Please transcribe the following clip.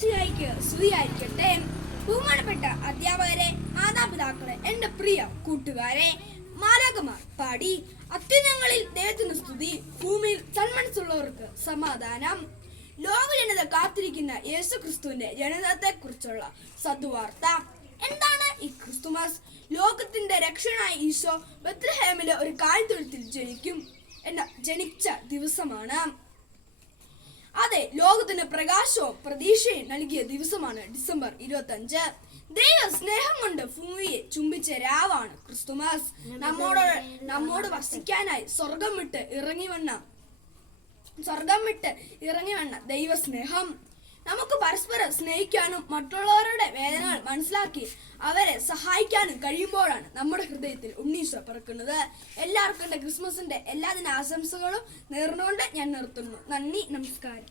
ഈശോയ്ക്ക് സ്തുതിയായിരിക്കട്ടെ ബഹുമാനപ്പെട്ട അധ്യാപകരെ മാതാപിതാക്കളെ എന്റെ പ്രിയ കൂട്ടുകാരെ മാലാകമാർ പാടി അത്യുന്നങ്ങളിൽ ദൈവത്തിന് സ്തുതി ഭൂമിയിൽ സന്മനസ്സുള്ളവർക്ക് സമാധാനം. ലോക ജനത കാത്തിരിക്കുന്ന യേശു ക്രിസ്തുവിന്റെ ജനനത്തെ കുറിച്ചുള്ള സദ്വാർത്ത. എന്താണ് ഈ ക്രിസ്തുമസ്? ലോകത്തിന്റെ രക്ഷനായ ഈശോ ബത്ലഹേമിലെ ഒരു കാൽത്തൊഴുത്തിൽ ജനിക്കും. എന്ന ജനിച്ച ദിവസമാണ്. ലോകത്തിന് പ്രകാശവും പ്രതീക്ഷയും നൽകിയ ദിവസമാണ് ഡിസംബർ ഇരുപത്തി അഞ്ച് ദൈവ സ്നേഹം കൊണ്ട് ഭൂമിയെ ചുംബിച്ച രാവാണ് ക്രിസ്തുമസ്. നമ്മോട് നമ്മോട് വസിക്കാനായി സ്വർഗം വിട്ട് ഇറങ്ങി വന്ന സ്വർഗം വിട്ട് ഇറങ്ങി വന്ന ദൈവസ്നേഹം നമുക്ക് പരസ്പരം സ്നേഹിക്കാനും മറ്റുള്ളവരുടെ വേദനകൾ മനസ്സിലാക്കി അവരെ സഹായിക്കാനും കഴിയുമ്പോഴാണ് നമ്മുടെ ഹൃദയത്തിൽ ഉണ്ണീശ പിറക്കുന്നത്. എല്ലാവർക്കും ക്രിസ്മസിന്റെ എല്ലാദിന ആശംസകളും നേർന്നുകൊണ്ട് ഞാൻ നിർത്തുന്നു. നന്ദി നമസ്കാരം.